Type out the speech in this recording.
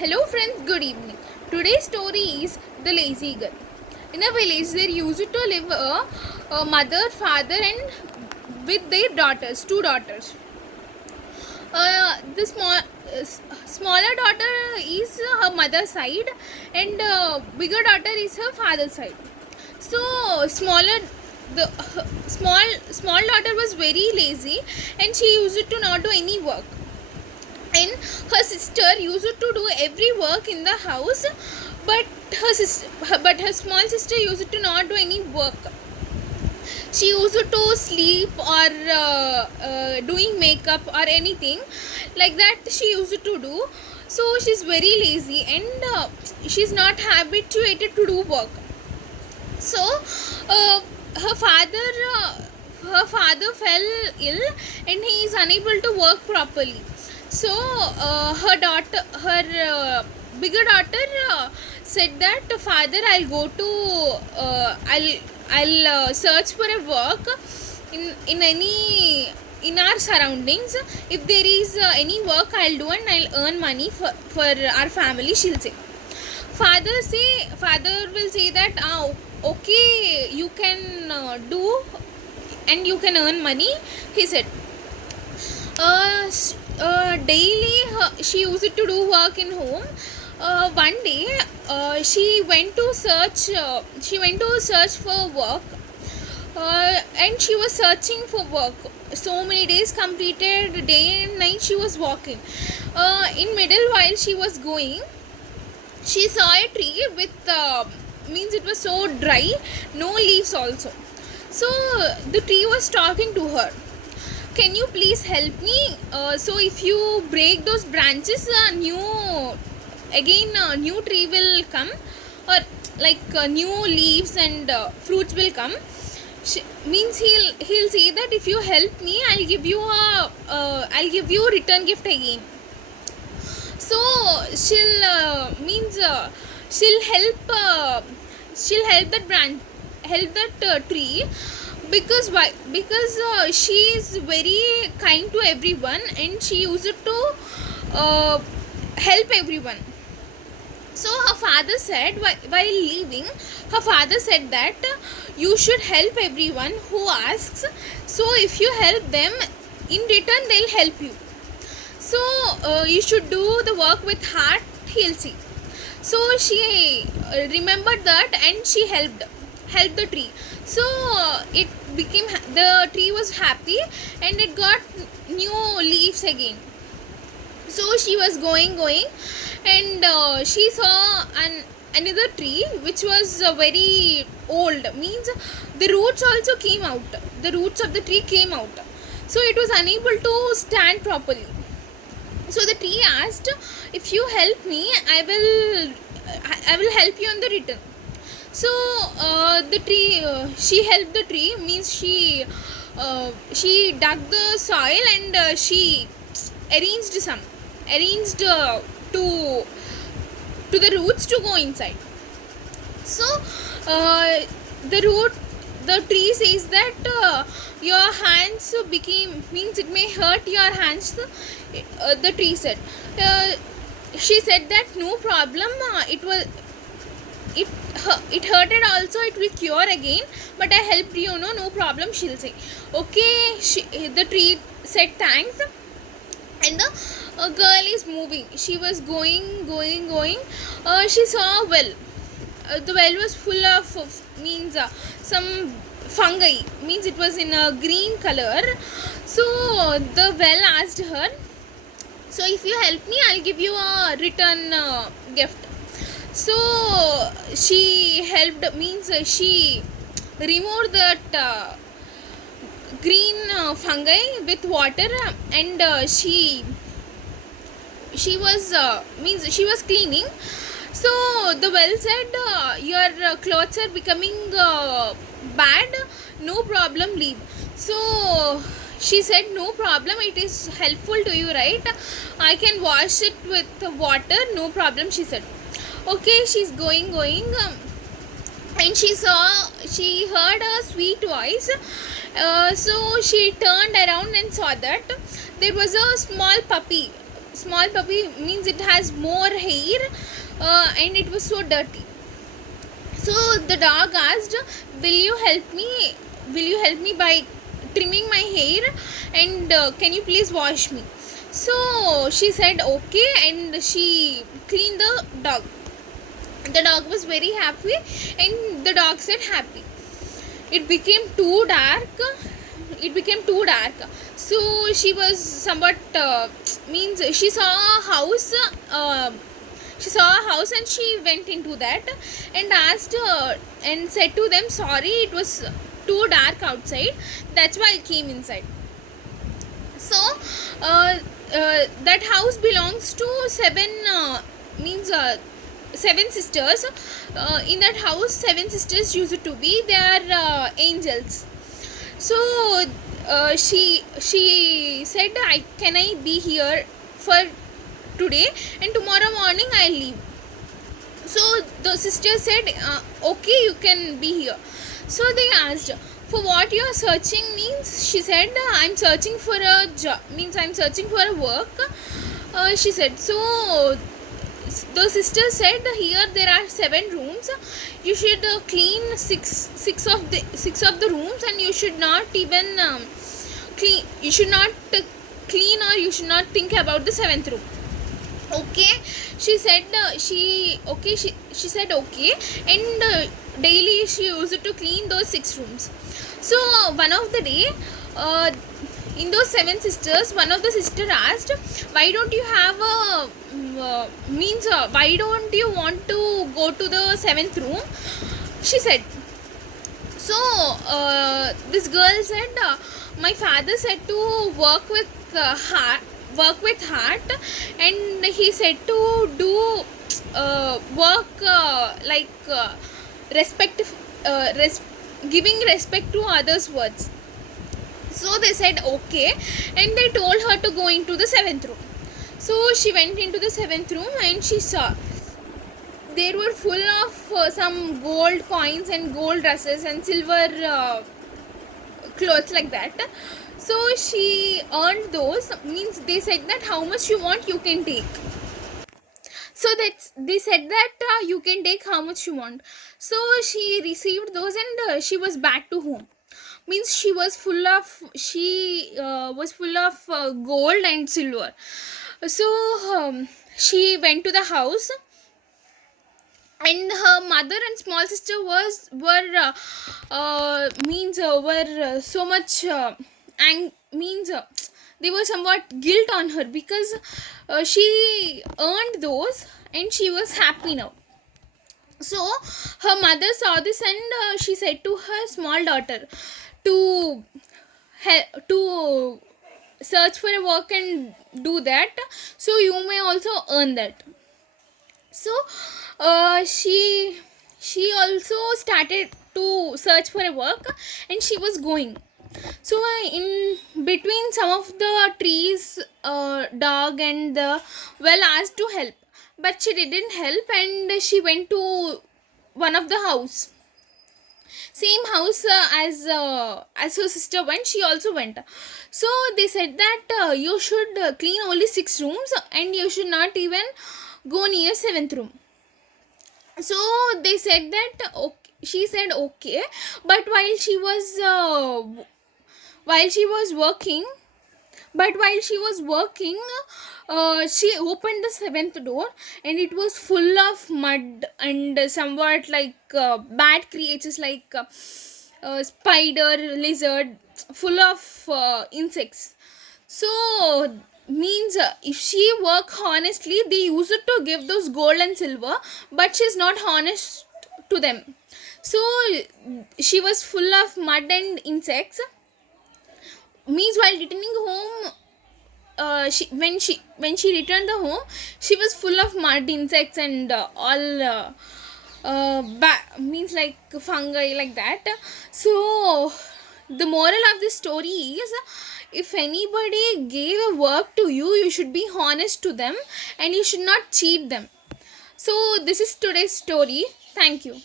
Hello friends, good evening. Today's story is The Lazy Girl. In a village there used to live a mother, father and with their daughters, two daughters. The smaller daughter is her mother's side and bigger daughter is her father's side. So small daughter was very lazy and she used to not do any work, and her sister used to do every work in the house, but her small sister used to not do any work. She used to sleep or doing makeup or anything like that she used to do. So she's very lazy and she's not habituated to do work. So uh, her father her father fell ill and he is unable to work properly. So her bigger daughter said that, father, I'll go to I'll search for a work in any in our surroundings. If there is any work, I'll do and I'll earn money for our family, she'll say. Father will say that, okay, you can do and you can earn money, he said. Daily she used to do work in home. One day she went to search for work, and she was searching for work. So many days completed, day and night she was walking. In middle, while she was going, she saw a tree with means it was so dry, no leaves also. So the tree was talking to her, can you please help me? So if you break those branches, new tree will come, or like new leaves and fruits will come. Means he'll say that, if you help me, I'll give you return gift again. So she'll she'll help that tree. Because why? Because she is very kind to everyone and she used to help everyone. So her father said, while leaving, her father said that, you should help everyone who asks. So if you help them, in return they'll help you. So you should do the work with heart, he'll see. So she remembered that and she helped the tree. So it became, the tree was happy and it got new leaves again. So she was going and she saw another tree which was very old. Means the roots also came out, the roots of the tree came out, so it was unable to stand properly. So the tree asked, if you help me, I will help you in the return. So the tree she helped the tree, means she dug the soil and she arranged to the roots to go inside. So the tree says that, your hands became, means it may hurt your hands. The tree said, she said that, no problem, it hurted also, it will cure again, but I helped you, no problem, she'll say. Okay, the tree said thanks, and the girl is moving. She was going. She saw a well. The well was full of means some fungi, means it was in a green color. So the well asked her, so if you help me, I'll give you a return gift. So she helped, means she removed that green fungi with water, and she was means she was cleaning. So the well said, your clothes are becoming bad, no problem, leave. So she said, no problem, it is helpful to you, right? I can wash it with water, no problem, she said. Okay, she's going and she heard a sweet voice. So she turned around and saw that there was a small puppy small puppy means it has more hair, and it was so dirty. So the dog asked, will you help me, by trimming my hair, and can you please wash me? So she said okay, and she cleaned the dog. The dog was very happy, and the dog said happy. It became too dark. So she was somewhat means she saw a house. And she went into that and asked and said to them, sorry, it was too dark outside, that's why I came inside. So that house belongs to seven sisters. In that house, seven sisters used to be. They are angels. So she said, can I be here for today, and tomorrow morning I'll leave. So the sister said, okay, you can be here. So they asked, for what you are searching? Means she said, I'm searching for a job, means I'm searching for a work. She said, so the sister said, here there are 7 rooms, you should clean six of the rooms, and you should not even clean, you should not clean, or you should not think about the 7th room. Okay, she said, she said okay, and daily she used to clean those 6 rooms. So one of the day, in those 7 sisters, one of the sister asked, why don't you have a why don't you want to go to the 7th room? She said. So this girl said, my father said to work with heart, and he said to do work like giving respect to others' words. So they said okay, and they told her to go into the 7th room. So she went into the 7th room, and she saw there were full of some gold coins and gold dresses and silver clothes like that. So she earned those. Means they said that how much you want, you can take. So they said that you can take how much you want. So she received those, and she was back to home. Means she was full of gold and silver. So she went to the house, and her mother and small sister were so much they were somewhat guilt on her, because she earned those and she was happy now. So her mother saw this, and she said to her small daughter to search for a work and do that, so you may also earn that. So she also started to search for a work, and she was going. So in between some of the trees, dog and the well asked to help, but she didn't help, and she went to one of the house, same house as her sister went, she also went. So they said that you should clean only 6 rooms, and you should not even go near 7th room. So they said that okay. She said okay, but while she was working, she opened the 7th door, and it was full of mud and somewhat like bad creatures like spider, lizard, full of insects. So means if she work honestly, they used to give those gold and silver, but she's not honest to them. So she was full of mud and insects. Means while returning home, when she returned the home, she was full of mud, insects, and all means like fungi like that. So the moral of this story is, if anybody gave a work to you, you should be honest to them, and you should not cheat them. So this is today's story. Thank you.